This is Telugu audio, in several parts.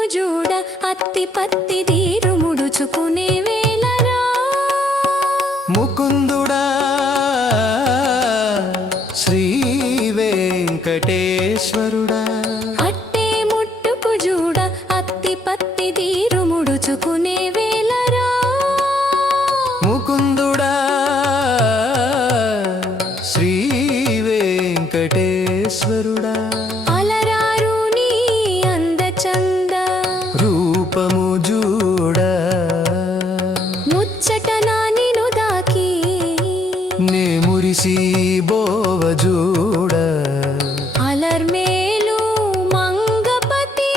ముట్టుకు జూడ అత్తి పత్తి దీరు ముడుచుకునే వేళరా ముకుందుడా శ్రీ వెంకటేశ్వరుడా అట్టే ముట్టుకు జూడ అత్తి పత్తి దీరు ముడుచుకునే వేళరా ముకుందుడా శ్రీ వెంకటేశ్వరుడా అలరారు నీ అందచంద రూపము జూడ ముచ్చట నానిను దాకి నే మురిసి బోవ జూడ అలర్మేలు మంగపతి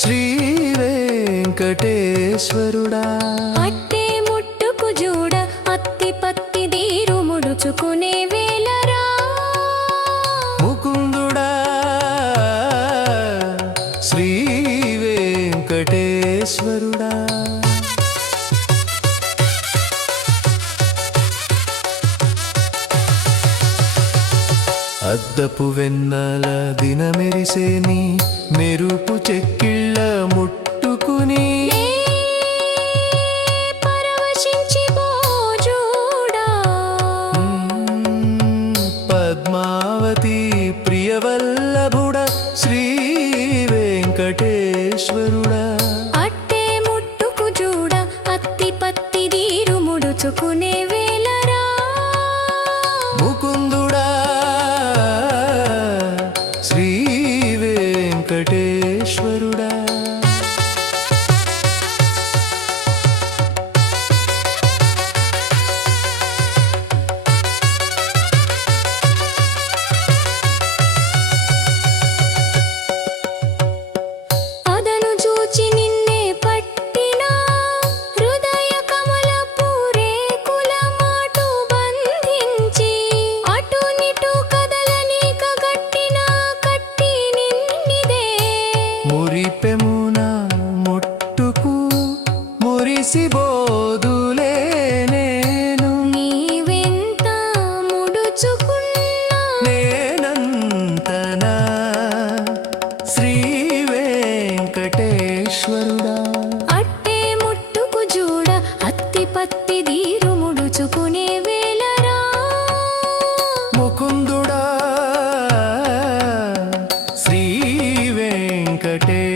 శ్రీ వెంకటేశ్వరుడా అట్టే ముట్టుకు జూడ అత్తి పత్తి దీరు ముడుచుకునే వేళరా ముకుందుడా శ్రీ వెంకటేశ్వరుడా అద్దపు వెన్నెల దినమెరిసేని మెరుపు చెక్కిళ్ళ ముట్టుకుని పరవశించి బోజూడా పద్మావతి ప్రియవల్లభుడ శ్రీ వెంకటేశ్వరుడా అట్టే ముట్టుకు జూడ అత్తి పత్తి దీరు ముడుచుకునే వేళరా ముకుందుడా శ్రీ వెంకటేశ్వరుడా అదను చూచి నిన్నే పట్టిన హృదయ కమల పూరేకుల మాటు బంధించి అటు నిటు కదలనీక గట్టిన కట్టి నిన్నిదే మురిపెమున ముట్టుకు మురిసి బోదులే నేను నీవెంత ముడుచుకున్నా నేనంతనా శ్రీ వెంకటేశ్వరుడా అట్టే ముట్టుకు జూడ అత్తి పత్తి దీరు ముడుచుకునే వేళరా ముకుందుడా శ్రీ వెంకటేశ్వరుడా